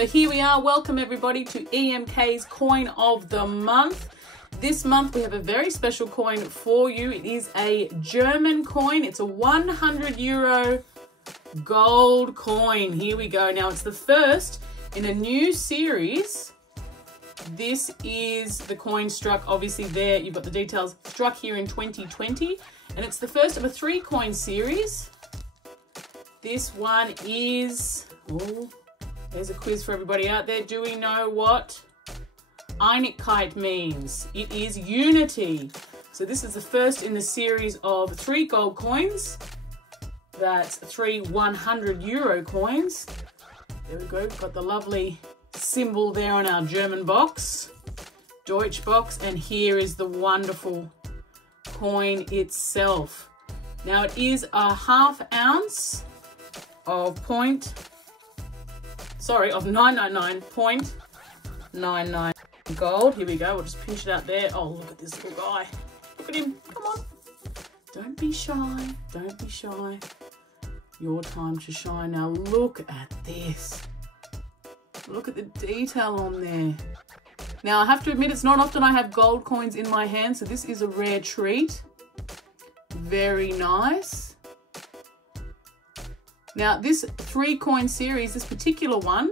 So here we are. Welcome everybody to EMK's Coin of the Month. This month we have a very special coin for you. It is a German coin. It's a 100 euro gold coin. Here we go. Now it's the first in a new series. This is the coin struck, obviously there, you've got the details, struck here in 2020. And it's the first of a 3-coin series. This one is, oh, there's a quiz for everybody out there. Do we know what EINIGKEIT means? It is unity. So this is the first in the series of 3 gold coins. That's 3 100 euro coins. There we go, got the lovely symbol there on our German box, Deutsch box, and here is the wonderful coin itself. Now it is a ½ ounce of 999.99 gold. Here we go, we'll just pinch it out there. Oh, look at this little guy. Look at him, come on. Don't be shy, don't be shy. Your time to shine. Now look at this. Look at the detail on there. Now I have to admit, it's not often I have gold coins in my hand, so this is a rare treat. Very nice. Now this 3-coin series, this particular one,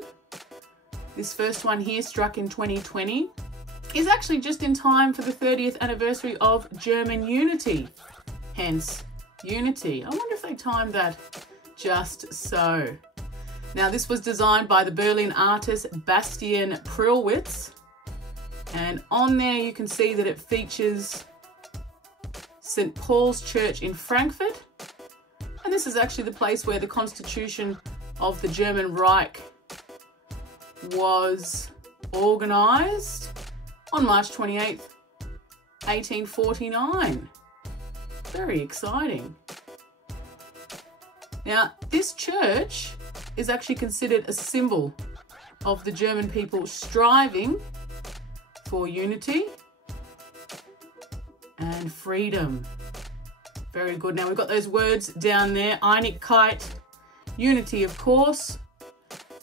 this first one here struck in 2020, is actually just in time for the 30th anniversary of German unity. Hence, unity. I wonder if they timed that just so. Now this was designed by the Berlin artist Bastian Prillwitz, and on there you can see that it features St. Paul's Church in Frankfurt, and this is actually the place where the constitution of the German Reich was organised on March 28th, 1849. Very exciting. Now this church is actually considered a symbol of the German people striving for unity and freedom. Very good. Now we've got those words down there, EINIGKEIT, unity of course.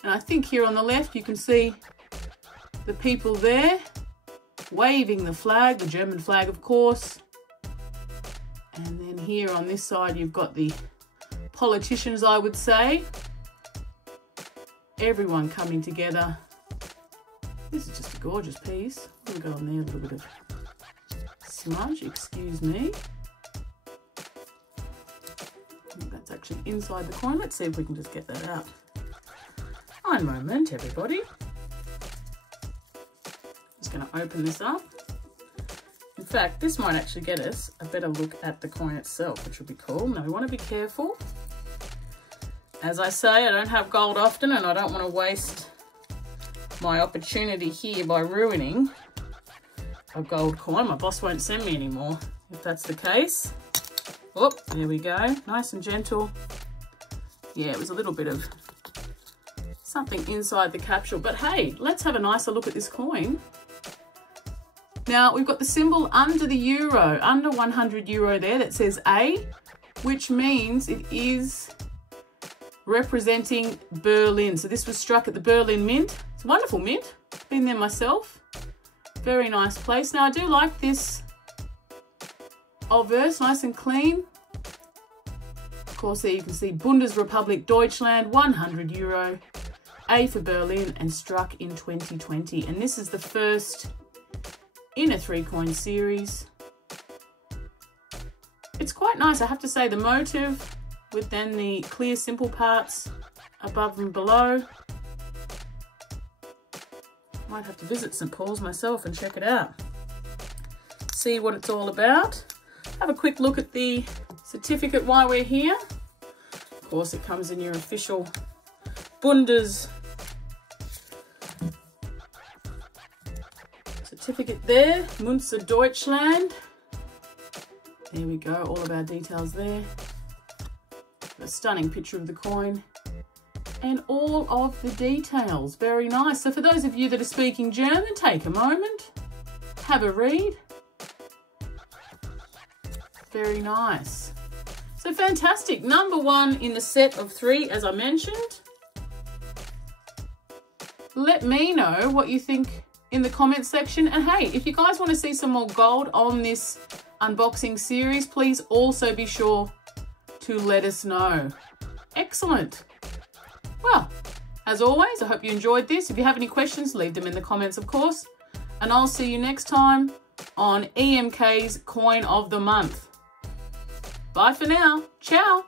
And I think here on the left you can see the people there waving the flag, the German flag of course. And then here on this side you've got the politicians, I would say. Everyone coming together. This is just a gorgeous piece. I'm gonna go on there, a little bit of smudge, excuse me. I think that's actually inside the coin. Let's see if we can just get that out. One moment, everybody. Just gonna open this up. In fact, this might actually get us a better look at the coin itself, which would be cool. Now we want to be careful. As I say, I don't have gold often and I don't want to waste my opportunity here by ruining a gold coin. My boss won't send me anymore if that's the case. Oh, there we go. Nice and gentle. Yeah, it was a little bit of something inside the capsule. But hey, let's have a nicer look at this coin. Now, we've got the symbol under the euro, under 100 euro there that says A, which means it is representing Berlin. So this was struck at the Berlin Mint. It's a wonderful mint. Been there myself. Very nice place. Now I do like this obverse, nice and clean. Of course there you can see Bundesrepublik Deutschland, 100 euro, A for Berlin, and struck in 2020. And this is the first in a 3-coin series. It's quite nice, I have to say, the motive with then the clear simple parts above and below. Might have to visit St. Paul's myself and check it out. See what it's all about. Have a quick look at the certificate while we're here. Of course it comes in your official Bundes certificate there, Münze Deutschland. There we go, all of our details there. A stunning picture of the coin and all of the details. Very nice. So for those of you that are speaking German, take a moment, have a read. Very nice. So fantastic. Number 1 in the set of 3, as I mentioned. let me know what you think in the comment section. And hey, if you guys want to see some more gold on this unboxing series, please also be sure to let us know. Excellent. Well, as always, I hope you enjoyed this. If you have any questions, leave them in the comments, of course. And I'll see you next time on EMK's Coin of the Month. Bye for now. Ciao.